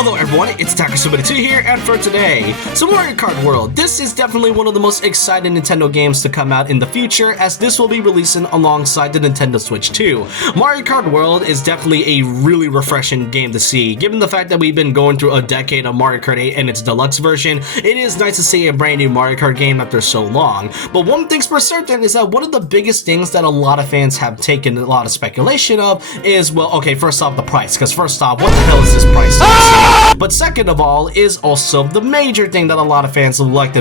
Hello everyone, it's Takasubita2 here, and for today, so Mario Kart World. This is definitely one of the most exciting Nintendo games to come out in the future, as this will be releasing alongside the Nintendo Switch 2. Mario Kart World is definitely a really refreshing game to see. Given the fact that we've been going through a decade of Mario Kart 8 and its deluxe version, it is nice to see a brand new Mario Kart game after so long. But one thing's for certain is that one of the biggest things that a lot of fans have taken a lot of speculation of is, well, okay, first off, the price, because first off, what the hell is this price? But second of all is also the major thing that a lot of fans would like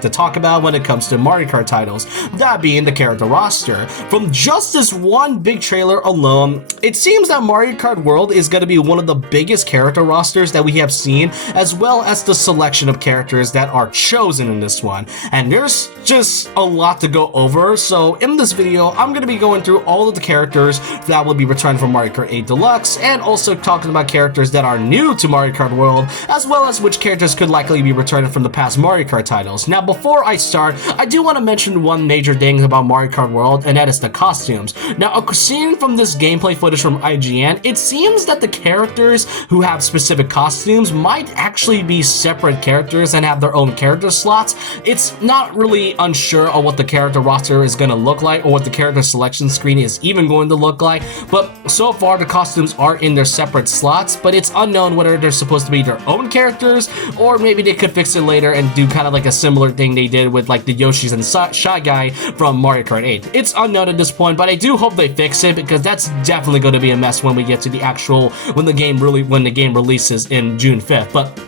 to talk about when it comes to Mario Kart titles, that being the character roster. From just this one big trailer alone, it seems that Mario Kart World is going to be one of the biggest character rosters that we have seen, as well as the selection of characters that are chosen in this one. And there's just a lot to go over, so in this video, I'm going to be going through all of the characters that will be returned from Mario Kart 8 Deluxe, and also talking about characters that are new to Mario Kart World, as well as which characters could likely be returned from the past Mario Kart titles. Now, before I start, I do want to mention one major thing about Mario Kart World, and that is the costumes. Now, seen from this gameplay footage from IGN, it seems that the characters who have specific costumes might actually be separate characters and have their own character slots. It's not really unsure on what the character roster is going to look like, or what the character selection screen is even going to look like, but so far the costumes are in their separate slots, but it's unknown whether they're supposed to be their own characters, or maybe they could fix it later and do kind of like a similar thing they did with like the Yoshis and Shy Guy from Mario Kart 8. It's unknown at this point, but I do hope they fix it, because that's definitely going to be a mess when we get to the actual, when the game releases in June 5th. But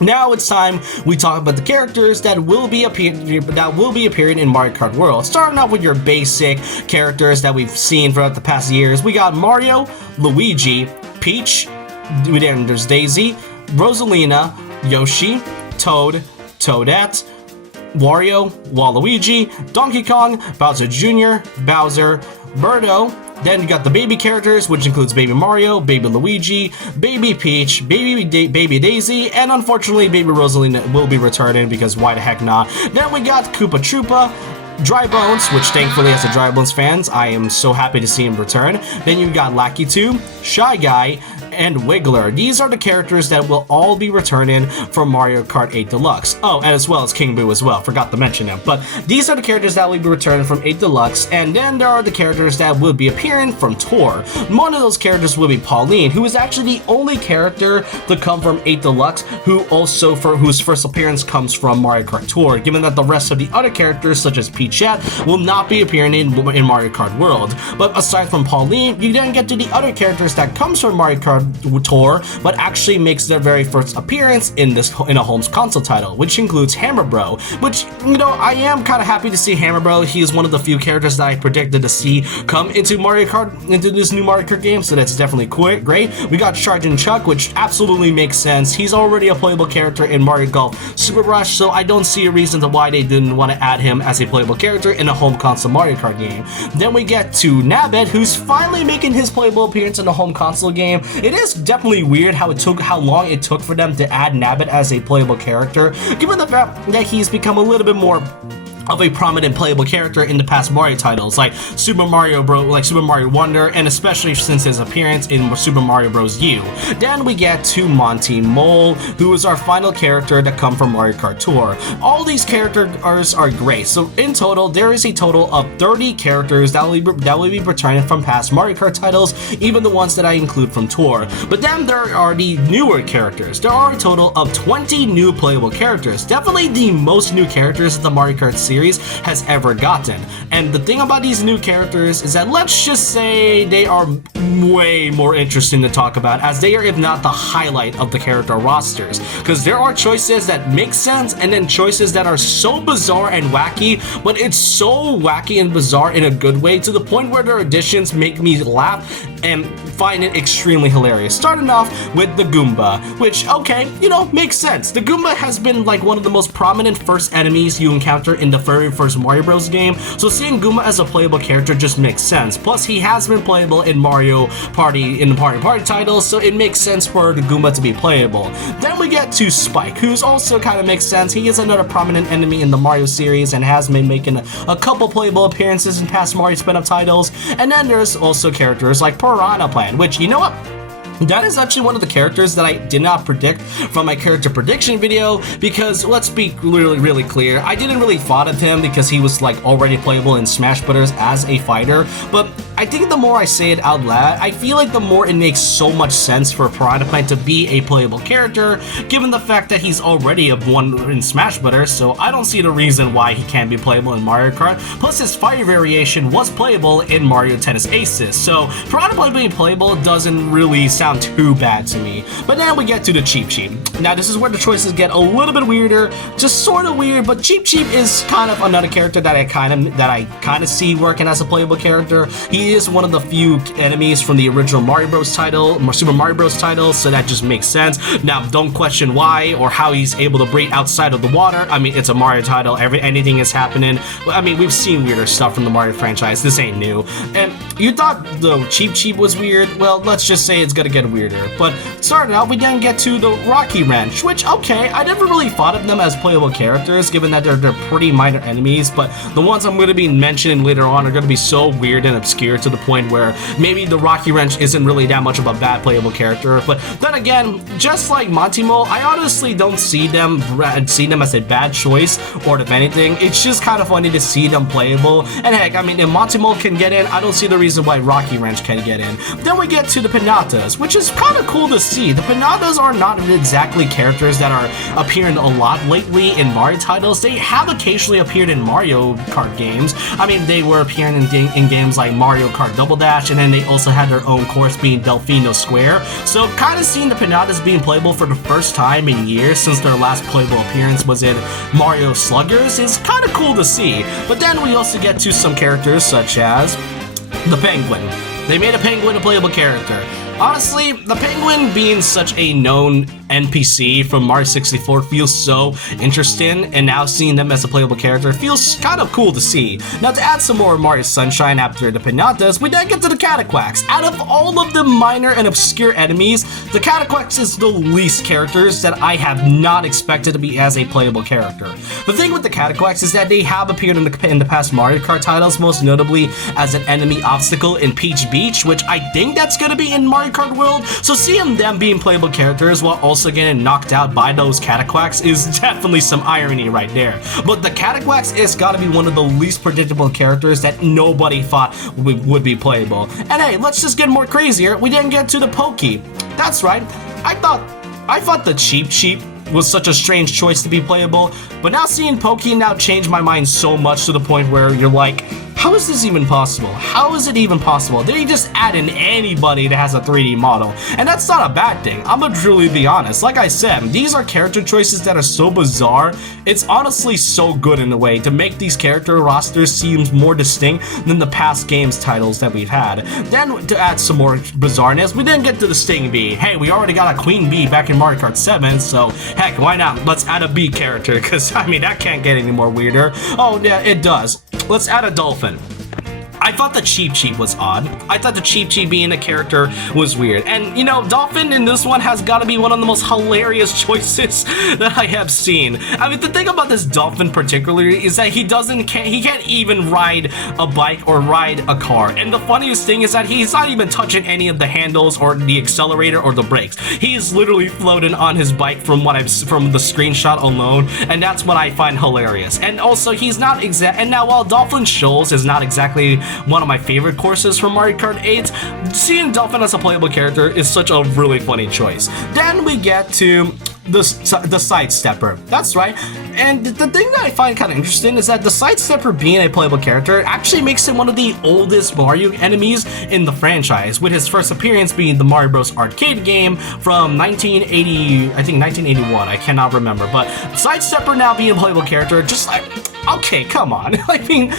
now it's time we talk about the characters that will be appearing in Mario Kart World. Starting off with your basic characters that we've seen throughout the past years. We got Mario, Luigi, Peach, then there's Daisy, Rosalina, Yoshi, Toad, Toadette, Wario, Waluigi, Donkey Kong, Bowser Jr., Bowser, Birdo. Then you got the baby characters, which includes Baby Mario, Baby Luigi, Baby Peach, Baby Daisy, and unfortunately Baby Rosalina will be returning, because why the heck not. Then we got Koopa Troopa, Dry Bones, which thankfully as a Dry Bones fans, I am so happy to see him return. Then you got Lackey 2, Shy Guy, and Wiggler. These are the characters that will all be returning from Mario Kart 8 Deluxe. Oh, and as well as King Boo as well, forgot to mention him. But these are the characters that will be returning from 8 Deluxe, and then there are the characters that will be appearing from Tour. One of those characters will be Pauline, who is actually the only character to come from 8 Deluxe, whose first appearance comes from Mario Kart Tour, given that the rest of the other characters, such as Peachette, will not be appearing in Mario Kart World. But aside from Pauline, you then get to the other characters that comes from Mario Kart Tour, but actually makes their very first appearance in a home console title, which includes Hammer Bro, which, you know, I am kind of happy to see Hammer Bro. He is one of the few characters that I predicted to see come into this new Mario Kart game, so that's definitely great. We got Sergeant Chuck, which absolutely makes sense. He's already a playable character in Mario Golf Super Rush, so I don't see a reason to why they didn't want to add him as a playable character in a home console Mario Kart game. Then we get to Nabbit, who's finally making his playable appearance in a home console game. It is definitely weird how long it took for them to add Nabbit as a playable character, given the fact that he's become a little bit more of a prominent playable character in the past Mario titles, like Super Mario Wonder, and especially since his appearance in Super Mario Bros. U. Then we get to Monty Mole, who is our final character that come from Mario Kart Tour. All these characters are great, so in total, there is a total of 30 characters that will be returning from past Mario Kart titles, even the ones that I include from Tour. But then there are the newer characters. There are a total of 20 new playable characters, definitely the most new characters that the Mario Kart series has ever gotten. And the thing about these new characters is that, let's just say, they are way more interesting to talk about, as they are, if not the highlight of the character rosters, because there are choices that make sense, and then choices that are so bizarre and wacky, but it's so wacky and bizarre in a good way, to the point where their additions make me laugh and find it extremely hilarious. Starting off with the Goomba, which, okay, you know, makes sense. The Goomba has been like one of the most prominent first enemies you encounter in the very first Mario Bros. Game, so seeing Goomba as a playable character just makes sense. Plus, he has been playable in Mario Party, in the Party titles, so it makes sense for the Goomba to be playable. Then we get to Spike, who's also kind of makes sense. He is another prominent enemy in the Mario series and has been making a couple playable appearances in past Mario spin-off titles. And then there's also characters like Piranha Plant, which, you know what? That is actually one of the characters that I did not predict from my character prediction video, because let's be really clear, I didn't really thought of him because he was like already playable in Smash Bros. As a fighter, but I think the more I say it out loud, I feel like the more it makes so much sense for Piranha Plant to be a playable character, given the fact that he's already a one in Smash Bros. So I don't see the reason why he can't be playable in Mario Kart. Plus his fire variation was playable in Mario Tennis Aces, so Piranha Plant being playable doesn't really sound too bad to me. But then we get to the Cheep Cheep. Now this is where the choices get a little bit weirder, just sort of weird, but Cheep Cheep is kind of another character that I kind of see working as a playable character. He is one of the few enemies from the original Mario Bros. Super Mario Bros. Title, so that just makes sense. Now don't question why or how he's able to breathe outside of the water. I mean, it's a Mario title, anything is happening. I mean, we've seen weirder stuff from the Mario franchise, this ain't new. And you thought the Cheep Cheep was weird? Well, let's just say it's gonna get weirder. But starting out, we then get to the Rocky Wrench, which, okay, I never really thought of them as playable characters, given that they're pretty minor enemies, but the ones I'm going to be mentioning later on are going to be so weird and obscure to the point where maybe the Rocky Wrench isn't really that much of a bad playable character. But then again, just like Monty Mole, I honestly don't see them as a bad choice, or if anything, it's just kind of funny to see them playable. And heck, I mean, if Monty Mole can get in, I don't see the reason why Rocky Wrench can't get in. Then we get to the Pinatas, which is kind of cool to see. The Pinatas are not exactly characters that are appearing a lot lately in Mario titles. They have occasionally appeared in Mario Kart games. I mean, they were appearing in games like Mario Kart Double Dash, and then they also had their own course being Delfino Square. So kind of seeing the Pinatas being playable for the first time in years since their last playable appearance was in Mario Sluggers is kind of cool to see. But then we also get to some characters such as the Penguin. They made a Penguin a playable character. Honestly, the Penguin being such a known NPC from Mario 64 feels so interesting, and now seeing them as a playable character feels kind of cool to see. Now to add some more Mario Sunshine after the Pinatas, we then get to the Cataquacks. Out of all of the minor and obscure enemies, the Cataquacks is the least characters that I have not expected to be as a playable character. The thing with the Cataquacks is that they have appeared in the past Mario Kart titles, most notably as an enemy obstacle in Peach Beach, which I think that's going to be in Mario Kart World, so seeing them being playable characters while also getting knocked out by those Cataquacks is definitely some irony right there. But the Cataquacks is gotta be one of the least predictable characters that nobody thought would be playable. And hey, let's just get more crazier, we didn't get to the Pokey. That's right, I thought the Cheep Cheep was such a strange choice to be playable, but now seeing Pokey now changed my mind so much to the point where you're like, how is this even possible? How is it even possible? They just add in anybody that has a 3D model, and that's not a bad thing. I'm gonna truly be honest. Like I said, these are character choices that are so bizarre. It's honestly so good in a way to make these character rosters seem more distinct than the past games titles that we've had. Then to add some more bizarreness, we didn't get to the Sting Bee. Hey, we already got a Queen Bee back in Mario Kart 7, so heck, why not? Let's add a bee character, because I mean, that can't get any more weirder. Oh yeah, it does. Let's add a dolphin. I thought the Cheep Cheep was odd. I thought the Cheep Cheep being a character was weird. And, you know, Dolphin in this one has got to be one of the most hilarious choices that I have seen. I mean, the thing about this Dolphin particularly is that he can't even ride a bike or ride a car. And the funniest thing is that he's not even touching any of the handles or the accelerator or the brakes. He is literally floating on his bike from the screenshot alone, and that's what I find hilarious. And also, he's not and now while Dolphin Shoals is not exactly one of my favorite courses from Mario Kart 8, seeing Dolphin as a playable character is such a really funny choice. Then we get to the Sidestepper. That's right. And the thing that I find kind of interesting is that the Sidestepper being a playable character actually makes him one of the oldest Mario enemies in the franchise, with his first appearance being the Mario Bros. Arcade game from 1980, I think 1981, I cannot remember. But Sidestepper now being a playable character, just like, okay, come on. I mean,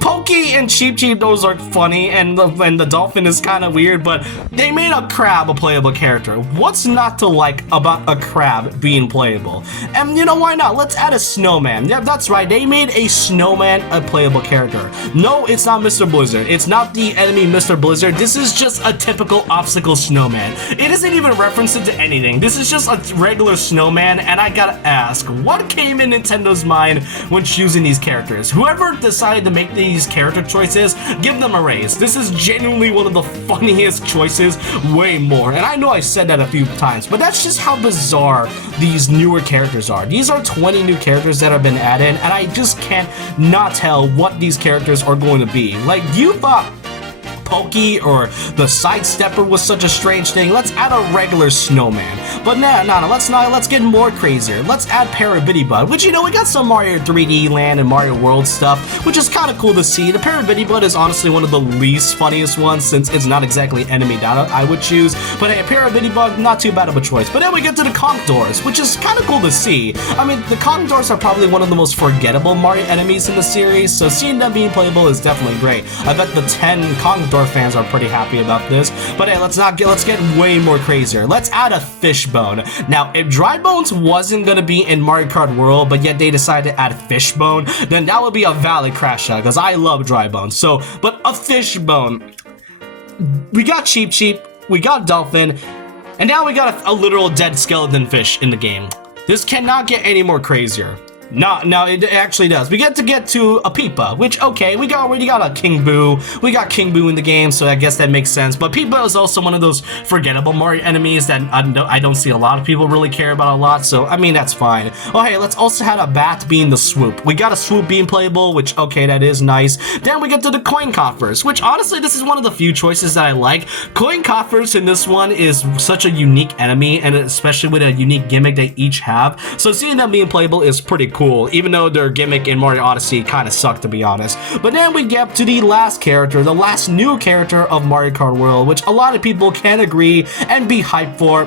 Pokey and Cheep Cheep, those are funny, and the Dolphin is kind of weird, but they made a crab a playable character. What's not to like about a crab being playable? And you know, why not? Let's add a snowman. Yeah, that's right, they made a snowman a playable character. No, it's not Mr. Blizzard. It's not the enemy Mr. Blizzard. This is just a typical obstacle snowman. It isn't even referenced to anything. This is just a regular snowman, and I gotta ask, what came in Nintendo's mind when choosing these characters? Whoever decided to make these these character choices, give them a raise. This is genuinely one of the funniest choices, way more. And I know I said that a few times, but that's just how bizarre these newer characters are. These are 20 new characters that have been added, and I just can't not tell what these characters are going to be. Like, you thought Pokey or the Sidestepper was such a strange thing. Let's add a regular snowman. But let's get more crazier. Let's add Parabitibud, which, you know, we got some Mario 3D Land and Mario World stuff, which is kind of cool to see. The Parabitibud is honestly one of the least funniest ones, since it's not exactly enemy data I would choose. But hey, Parabitibud, not too bad of a choice. But then we get to the Conch Doors, which is kind of cool to see. I mean, the Conch Doors are probably one of the most forgettable Mario enemies in the series, so seeing them being playable is definitely great. I bet the 10 Conch Door fans are pretty happy about this. But hey, let's get way more crazier. Let's add a Fishbone. Now, if Dry Bones wasn't gonna be in Mario Kart World, but yet they decided to add Fishbone, then that would be a valid crash out, because I love Dry Bones. So, but a Fishbone. We got Cheep, we got Dolphin, and now we got a literal dead skeleton fish in the game. This cannot get any more crazier. No, it actually does. We get to a Peepa, which, okay, we already got a King Boo. We got King Boo in the game, so I guess that makes sense. But Peepa is also one of those forgettable Mario enemies that I don't see a lot of people really care about a lot, so, I mean, that's fine. Oh, hey, let's also have a Bat being the Swoop. We got a Swoop being playable, which, okay, that is nice. Then we get to the Coin Coffers, which, honestly, this is one of the few choices that I like. Coin Coffers in this one is such a unique enemy, and especially with a unique gimmick they each have. So seeing them being playable is pretty cool. Even though their gimmick in Mario Odyssey kind of sucked, to be honest. But then we get to the last character, the last new character of Mario Kart World, which a lot of people can agree and be hyped for,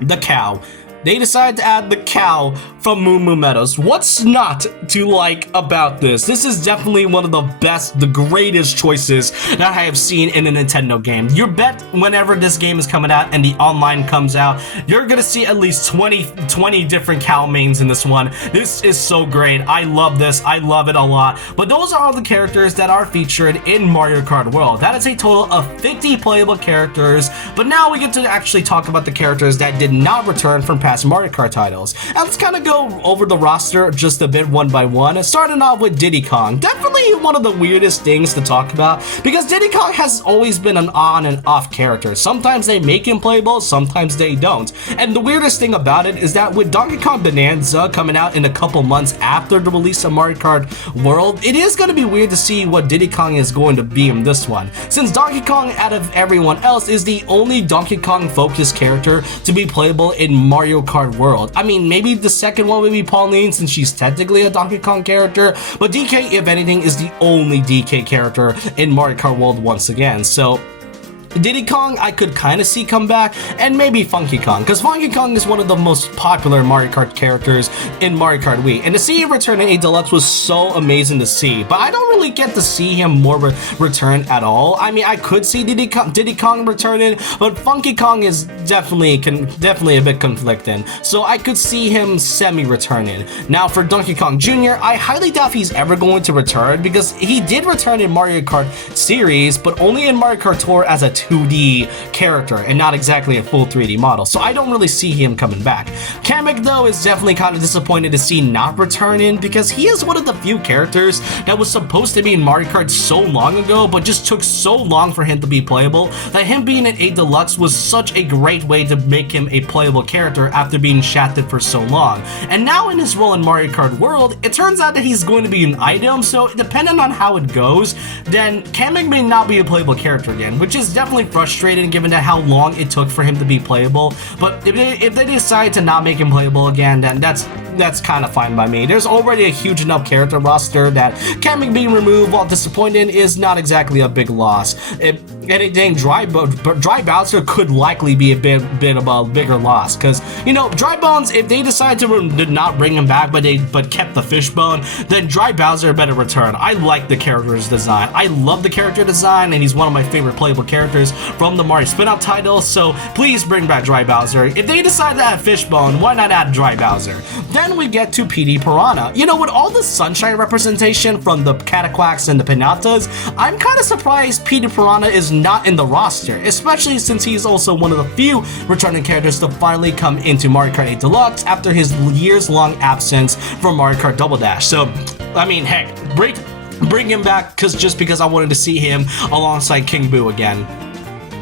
the cow. They decided to add the cow from Moo Moo Meadows. What's not to like about this? This is definitely one of the best, the greatest choices that I have seen in a Nintendo game. You bet whenever this game is coming out and the online comes out, you're gonna see at least 20 different cow mains in this one. This is so great. I love this. I love it a lot. But those are all the characters that are featured in Mario Kart World. That is a total of 50 playable characters. But now we get to actually talk about the characters that did not return from past Mario Kart titles. And let's kind of go over the roster just a bit one by one, starting off with Diddy Kong. Definitely one of the weirdest things to talk about, because Diddy Kong has always been an on and off character. Sometimes they make him playable, sometimes they don't. And the weirdest thing about it is that with Donkey Kong Bonanza coming out in a couple months after the release of Mario Kart World, it is going to be weird to see what Diddy Kong is going to be in this one, since Donkey Kong, out of everyone else, is the only Donkey Kong focused character to be playable in Mario Kart World. I mean, maybe the second one would be Pauline, since she's technically a Donkey Kong character, but DK, if anything, is the only DK character in Mario Kart World once again. So Diddy Kong, I could kind of see come back, and maybe Funky Kong, because Funky Kong is one of the most popular Mario Kart characters in Mario Kart Wii, and to see him return in 8 Deluxe was so amazing to see, but I don't really get to see him more return at all. I mean, I could see Diddy Kong returning, but Funky Kong is definitely a bit conflicting, so I could see him semi-returning. Now, for Donkey Kong Jr., I highly doubt he's ever going to return, because he did return in Mario Kart series, but only in Mario Kart Tour as a 2D character and not exactly a full 3D model, so I don't really see him coming back. Kamek, though, is definitely kind of disappointed to see not returning, because he is one of the few characters that was supposed to be in Mario Kart so long ago, but just took so long for him to be playable, that him being in 8 Deluxe was such a great way to make him a playable character after being shafted for so long. And now in his role in Mario Kart World, it turns out that he's going to be an item, so depending on how it goes, then Kamek may not be a playable character again, which is definitely frustrating given that how long it took for him to be playable. But if they decide to not make him playable again, then that's kind of fine by me. There's already a huge enough character roster that Kamek being removed, while disappointing, is not exactly a big loss. If anything, Dry Bowser could likely be a bit of a bigger loss, because, you know, Dry Bones, if they decide to not bring him back but kept the Fishbone, then Dry Bowser better return. I like the character's design. I love the character design, and he's one of my favorite playable characters from the Mario spin-out title, so please bring back Dry Bowser. If they decide to add Fishbone, why not add Dry Bowser? Then we get to PD Piranha. You know, with all the Sunshine representation from the Cataquacks and the Pinatas, I'm kind of surprised PD Piranha is not in the roster, especially since he's also one of the few returning characters to finally come into Mario Kart 8 Deluxe after his years-long absence from Mario Kart Double Dash. So, I mean, heck, bring him back just because I wanted to see him alongside King Boo again.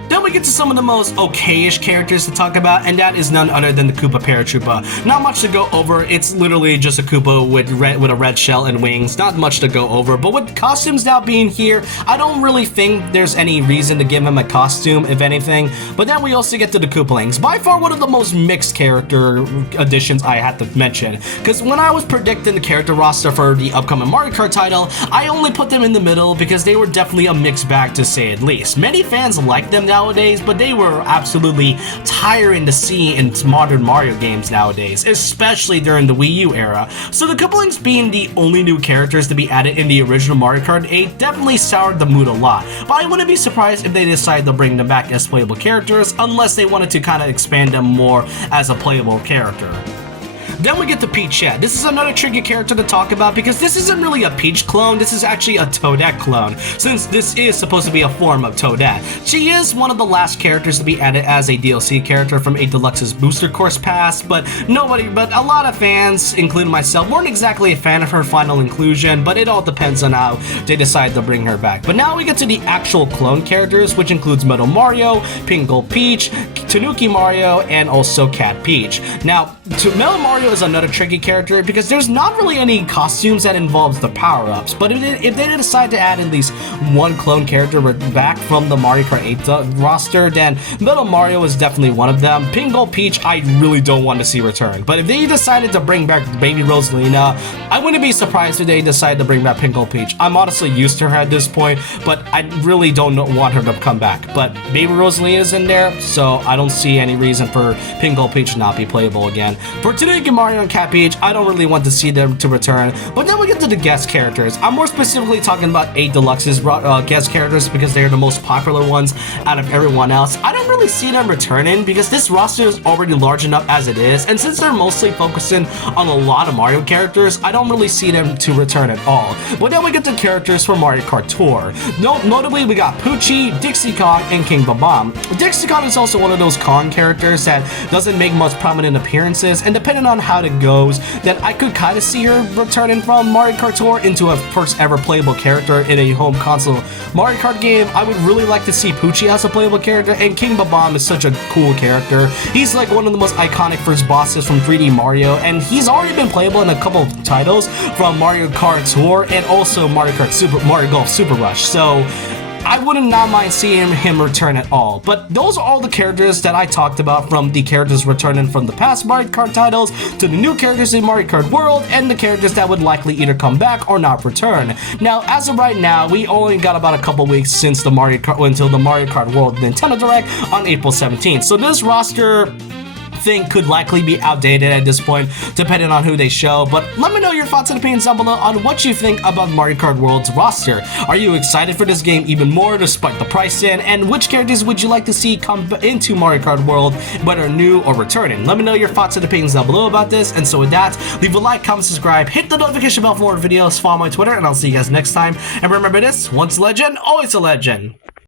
Then we get to some of the most okayish characters to talk about, and that is none other than the Koopa Paratroopa. Not much to go over, it's literally just a Koopa with a red shell and wings, not much to go over, but with costumes now being here, I don't really think there's any reason to give him a costume, if anything. But then we also get to the Koopalings, by far one of the most mixed character additions I had to mention, because when I was predicting the character roster for the upcoming Mario Kart title, I only put them in the middle because they were definitely a mixed bag to say at least. Many fans like them nowadays, but they were absolutely tiring to see in modern Mario games nowadays, especially during the Wii U era. So the Koopalings being the only new characters to be added in the original Mario Kart 8 definitely soured the mood a lot, but I wouldn't be surprised if they decide to bring them back as playable characters unless they wanted to kind of expand them more as a playable character. Then we get to Peachette. This is another tricky character to talk about because this isn't really a Peach clone, this is actually a Toadette clone, since this is supposed to be a form of Toadette. She is one of the last characters to be added as a DLC character from 8 Deluxe's Booster Course Pass, but a lot of fans, including myself, weren't exactly a fan of her final inclusion, but it all depends on how they decide to bring her back. But now we get to the actual clone characters, which includes Metal Mario, Pink Gold Peach, Tanuki Mario, and also Cat Peach. Now, Metal Mario is another tricky character because there's not really any costumes that involves the power-ups, but if they decide to add at least one clone character back from the Mario Kart 8 roster, then Metal Mario is definitely one of them. Pink Gold Peach, I really don't want to see return, but if they decided to bring back Baby Rosalina, I wouldn't be surprised if they decide to bring back Pink Gold Peach. I'm honestly used to her at this point, but I really don't want her to come back. But Baby Rosalina is in there, so I don't see any reason for Pink Gold Peach to not be playable again. For Tanuki Mario and Cat Peach, I don't really want to see them to return, but then we get to the guest characters. I'm more specifically talking about 8 Deluxe's guest characters because they're the most popular ones out of everyone else. I don't really see them returning because this roster is already large enough as it is, and since they're mostly focusing on a lot of Mario characters, I don't really see them to return at all. But then we get the characters for Mario Kart Tour. Notably, we got Poochie, Dixie Kong, and King Babam. Dixie Kong is also one of those Kong characters that doesn't make much prominent appearances, and depending on how it goes, then I could kind of see her returning from Mario Kart Tour into a first ever playable character in a home console Mario Kart game. I would really like to see Poochie as a playable character, and King Babam is such a cool character. He's like one of the most iconic first bosses from 3D Mario, and he's already been playable in a couple of titles from Mario Kart Tour and also Mario Golf Super Rush. So I would not mind seeing him return at all. But those are all the characters that I talked about, from the characters returning from the past Mario Kart titles to the new characters in Mario Kart World and the characters that would likely either come back or not return. Now, as of right now, we only got about a couple weeks since until the Mario Kart World Nintendo Direct on April 17th. So this roster thing could likely be outdated at this point, depending on who they show. But let me know your thoughts and opinions down below on what you think about Mario Kart World's roster. Are you excited for this game even more despite the price in? And which characters would you like to see come into Mario Kart World, whether new or returning? Let me know your thoughts and opinions down below about this. And so with that, leave a like, comment, subscribe, hit the notification bell for more videos, follow my Twitter, and I'll see you guys next time. And remember this, once a legend, always a legend.